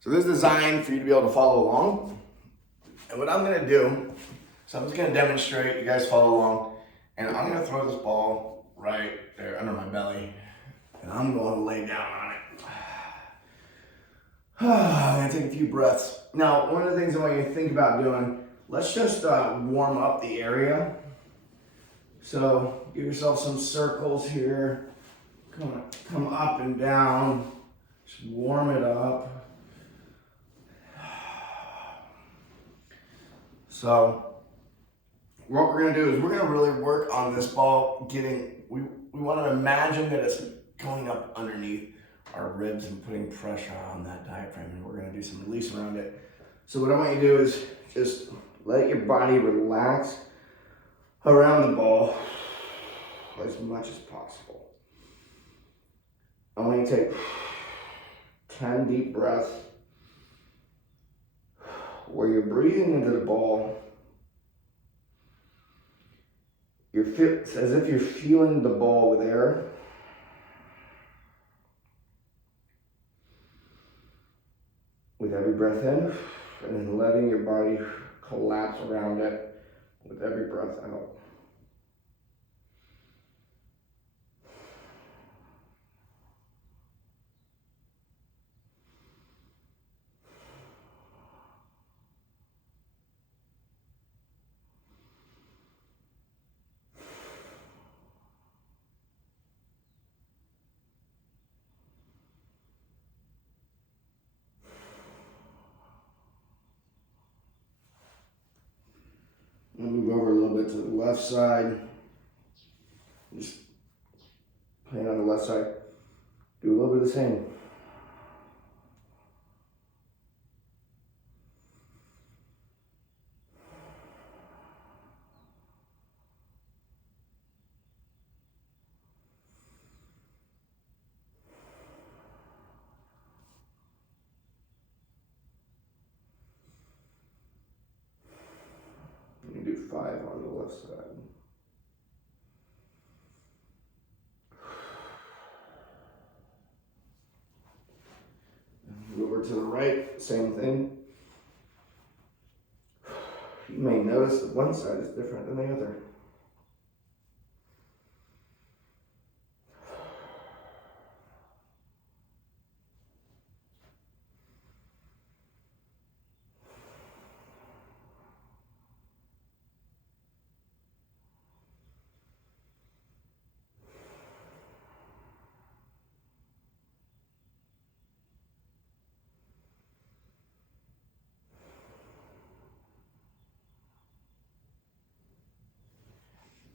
So this is designed for you to be able to follow along. And what I'm gonna do, so I'm just gonna demonstrate, you guys follow along, and I'm gonna throw this ball right there under my belly, and I'm going to lay down on it. I'm gonna take a few breaths. Now, one of the things I want you to think about doing, let's just warm up the area. So give yourself some circles here. Come up and down. Just warm it up. So what we're gonna do is we're gonna really work on this ball we want to imagine that it's going up underneath our ribs and putting pressure on that diaphragm, and we're gonna do some release around it. So what I want you to do is just let your body relax around the ball as much as possible. I want you to take 10 deep breaths where you're breathing into the ball. It's as if you're feeling the ball with air. With every breath in, and then letting your body collapse around it with every breath out. Move over a little bit to the left side. Just playing on the left side. Do a little bit of the same. You can do 5 on the left side. Move over to the right, same thing. You may notice that one side is different than the other.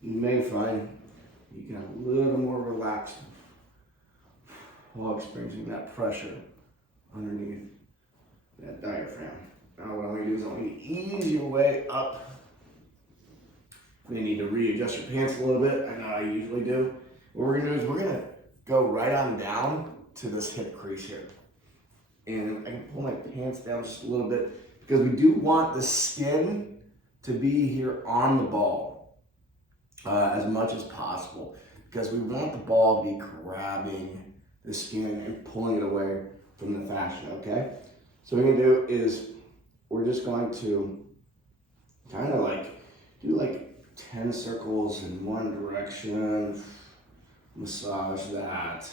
You may find you get a little more relaxed while experiencing that pressure underneath that diaphragm. Now what I'm going to do is I'm going to ease your way up. You need to readjust your pants a little bit. I know I usually do. What we're going to do is we're going to go right on down to this hip crease here. And I can pull my pants down just a little bit because we do want the skin to be here on the ball. As much as possible, because we want the ball to be grabbing the skin and pulling it away from the fascia, okay? So what we're gonna do is we're just going to kind of do 10 circles in one direction, massage that,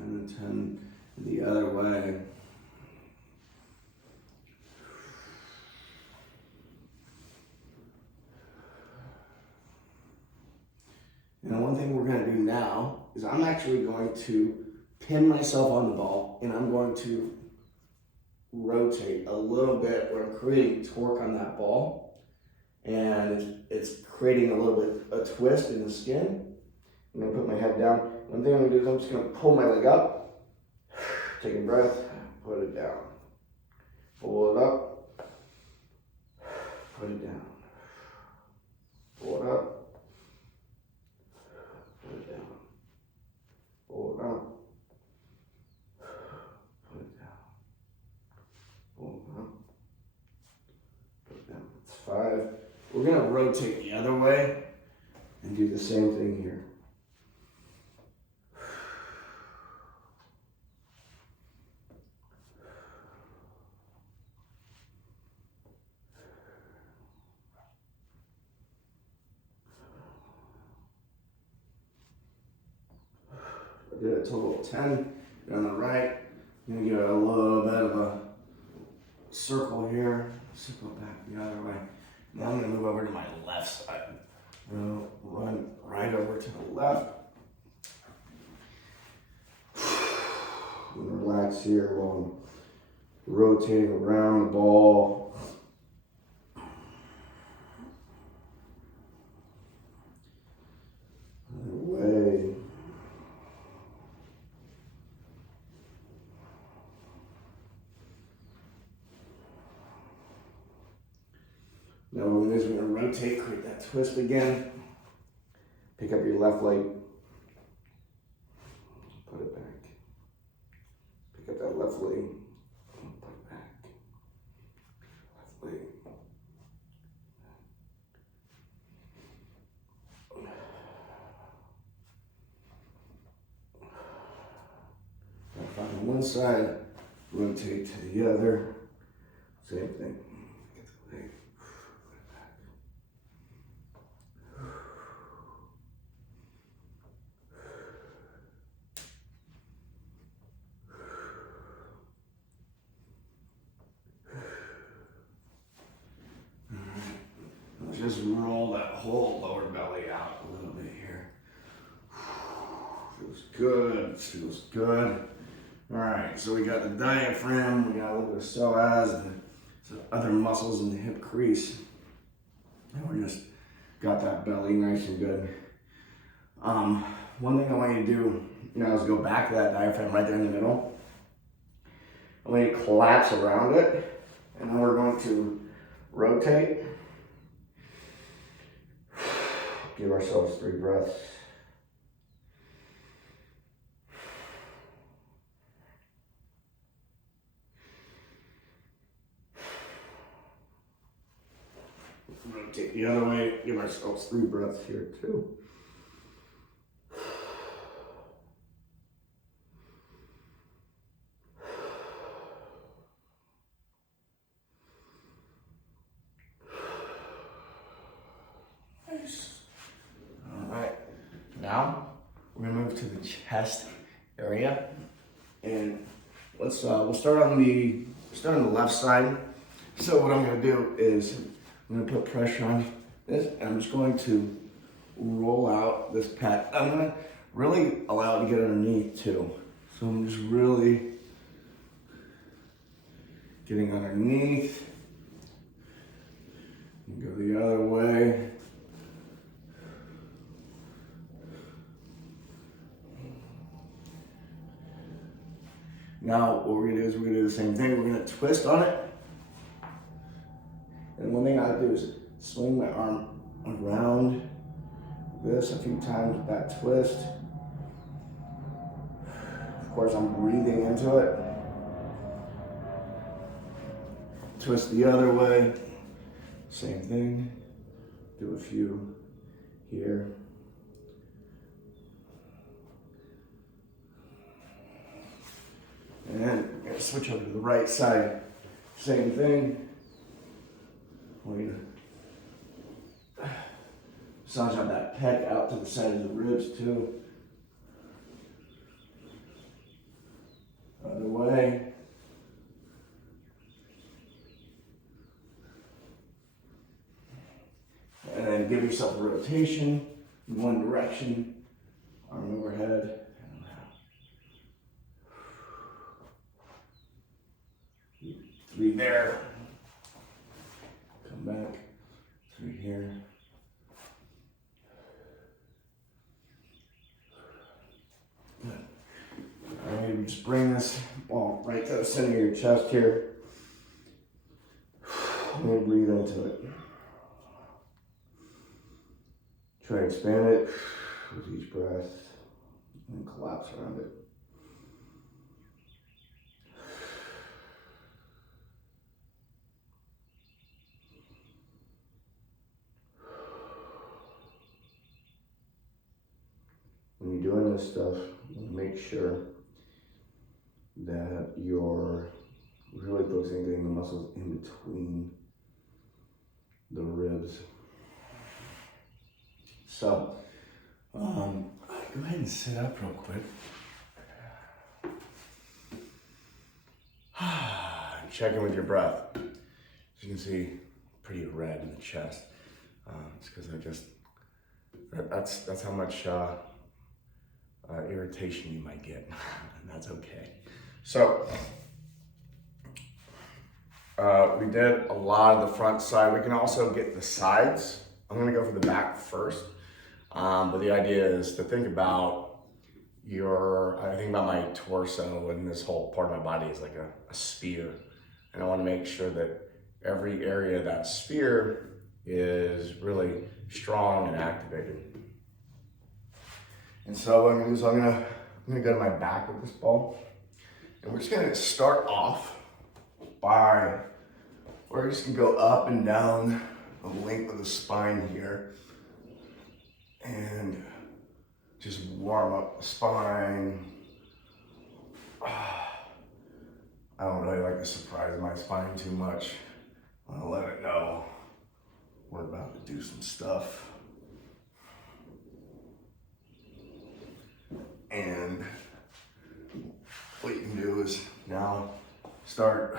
and then 10 the other way. And one thing we're going to do now is I'm actually going to pin myself on the ball, and I'm going to rotate a little bit where I'm creating torque on that ball, and it's creating a little bit a twist in the skin. I'm going to put my head down. One thing I'm going to do is I'm just going to pull my leg up, take a breath, put it down, pull it up, put it down, pull it up. Put it down. Pull it up. Put it down. Pull it up. Put it down. It's 5. We're going to rotate the other way and do the same thing here. did a total of 10. And on the right, I'm gonna give it a little bit of a circle here, circle back the other way. Now I'm gonna move over to my left side. Run right over to the left. And relax here while I'm rotating around the ball. Away. Now what we're gonna do is we're gonna rotate, create that twist again. Pick up your left leg. Put it back. Pick up that left leg. Put it back. Left leg. On one side, rotate to the other. Same thing. Get the leg. Put it back. Just roll that whole lower belly out a little bit here. Feels good, feels good. All right, so we got the diaphragm, we got a little bit of psoas, and some other muscles in the hip crease. And we just got that belly nice and good. One thing I want you to do now is go back to that diaphragm right there in the middle. I want you to collapse around it, and then we're going to rotate. Give ourselves 3 breaths. Rotate the other way. Give ourselves 3 breaths here too. Nice. Now we're gonna move to the chest area, and we'll start on the left side. So what I'm gonna do is I'm gonna put pressure on this, and I'm just going to roll out this pec. I'm gonna really allow it to get underneath too. So I'm just really getting underneath. And go the other way. Now, what we're gonna do is we're gonna do the same thing. We're gonna twist on it. And one thing I do is swing my arm around this a few times with that twist. Of course, I'm breathing into it. Twist the other way. Same thing. Do a few here. And then we're gonna switch over to the right side. Same thing. We're gonna massage out that pec out to the side of the ribs too. Other way. And then give yourself a rotation in one direction. Arm overhead. 3 there. Come back. 3 here. Good. All right, we just bring this ball right to the center of your chest here. I'm going to breathe into it. Try to expand it with each breath and collapse around it. When you're doing this stuff, make sure that you're really focusing on getting the muscles in between the ribs. So, go ahead and sit up real quick. check in with your breath. As you can see, pretty red in the chest. It's because that's how much irritation you might get, and that's okay. So, we did a lot of the front side. We can also get the sides. I'm gonna go for the back first, but the idea is to think about I think about my torso, and this whole part of my body is like a sphere. And I wanna make sure that every area of that sphere is really strong and activated. And so what I'm gonna do is I'm gonna go to my back with this ball. And we're just gonna start off by, we're just gonna go up and down the length of the spine here. And just warm up the spine. I don't really like to surprise my spine too much. I'll let it know we're about to do some stuff. And what you can do is now start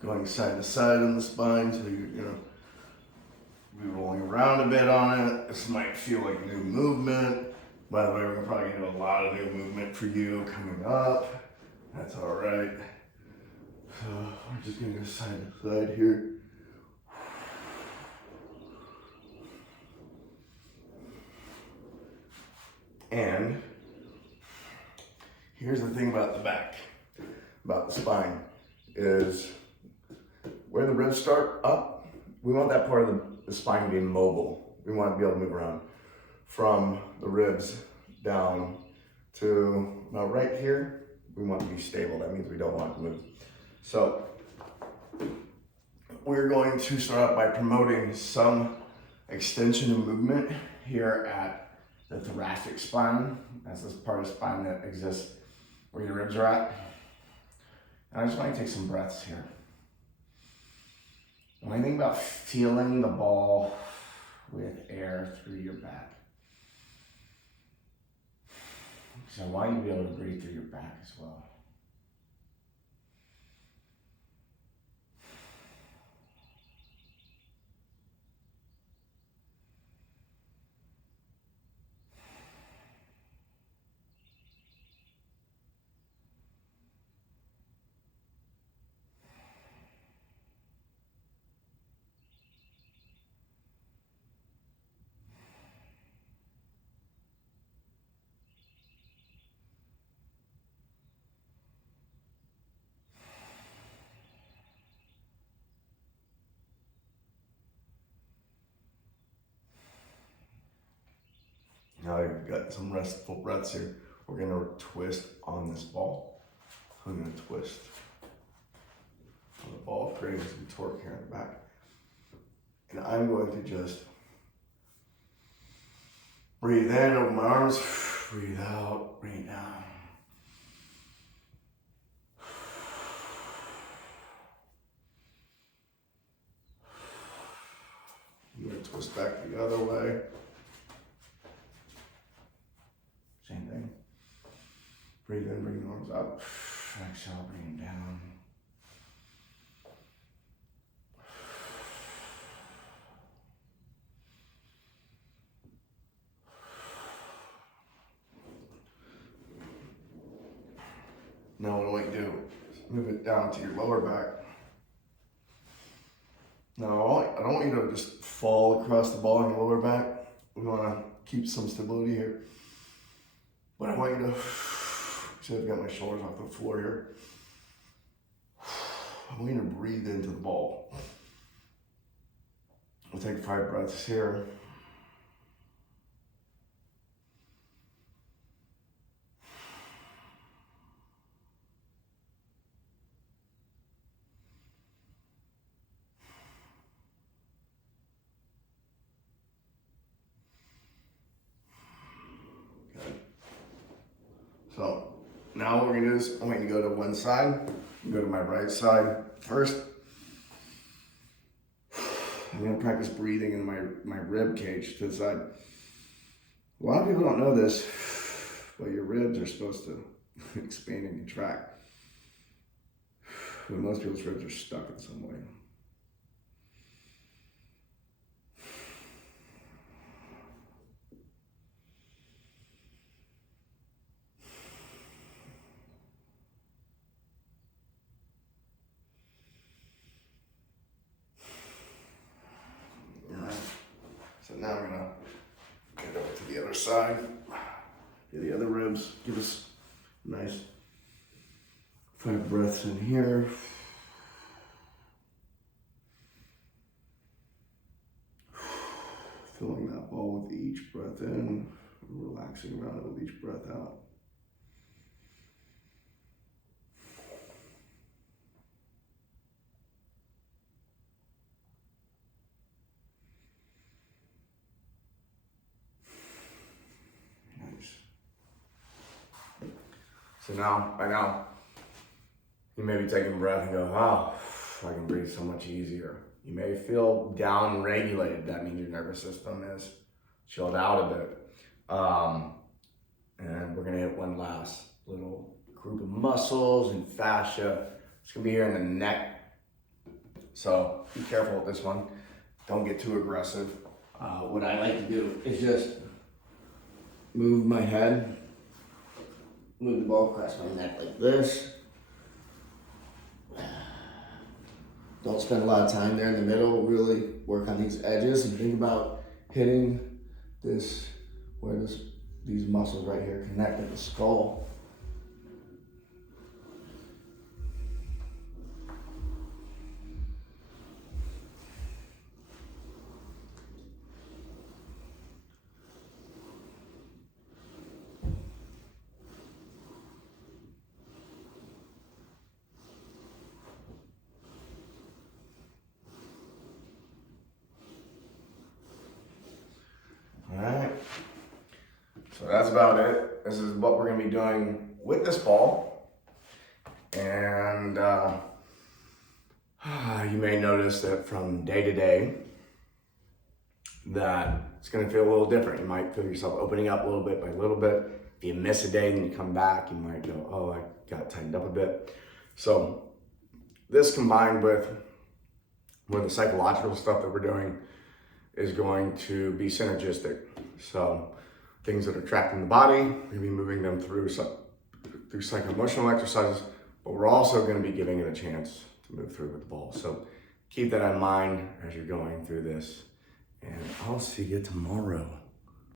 going side to side on the spine, so you're gonna be rolling around a bit on it. This might feel like new movement. By the way, we're probably gonna do a lot of new movement for you coming up. That's all right. So we're just gonna go side to side here. And here's the thing about the back, about the spine, is where the ribs start up, we want that part of the spine to be mobile. We want to be able to move around from the ribs down to about right here. We want to be stable. That means we don't want to move. So we're going to start out by promoting some extension and movement here at the thoracic spine. That's this part of the spine that exists where your ribs are at. And I just want to take some breaths here. When I think about feeling the ball with air through your back, so I want you to be able to breathe through your back as well. Now you've got some restful breaths here. We're gonna twist on this ball. I'm gonna twist on the ball, creating some torque here in the back. And I'm going to just breathe in, open my arms, breathe out, bring it down. I'm gonna twist back the other way. Same thing. Breathe in, bring the arms up. Exhale, bring them down. Now what I want you to do is move it down to your lower back. Now I don't want you to just fall across the ball in your lower back. We want to keep some stability here. But I want you to, see I've got my shoulders off the floor here. I want you to breathe into the ball. We'll take 5 breaths here. So now what we're gonna do is I want you to go to one side, go to my right side first. I'm gonna practice breathing in my rib cage to the side. A lot of people don't know this, but your ribs are supposed to expand and contract. most people's ribs are stuck in some way. Alright, so now we're gonna get over to the other side. The other ribs, give us a nice 5 breaths in here. Filling that ball with each breath in, relaxing around it with each breath out. Nice. So now, by now, you may be taking a breath and go, oh, I can breathe so much easier. You may feel down-regulated. That means your nervous system is chilled out a bit. And we're gonna hit one last little group of muscles and fascia. It's gonna be here in the neck. So be careful with this one. Don't get too aggressive. What I like to do is just move my head, move the ball across my neck like this. Don't spend a lot of time there in the middle. Really work on these edges and think about hitting this, where these muscles right here connect at the skull. Alright, so that's about it. This is what we're going to be doing with this ball. And you may notice that from day to day that it's going to feel a little different. You might feel yourself opening up a little bit by little bit. If you miss a day and you come back, you might go, oh, I got tightened up a bit. So this combined with the psychological stuff that we're doing is going to be synergistic. So things that are trapped in the body, we're going to be moving them through psycho-emotional exercises, but we're also going to be giving it a chance to move through with the ball. So keep that in mind as you're going through this, and I'll see you tomorrow.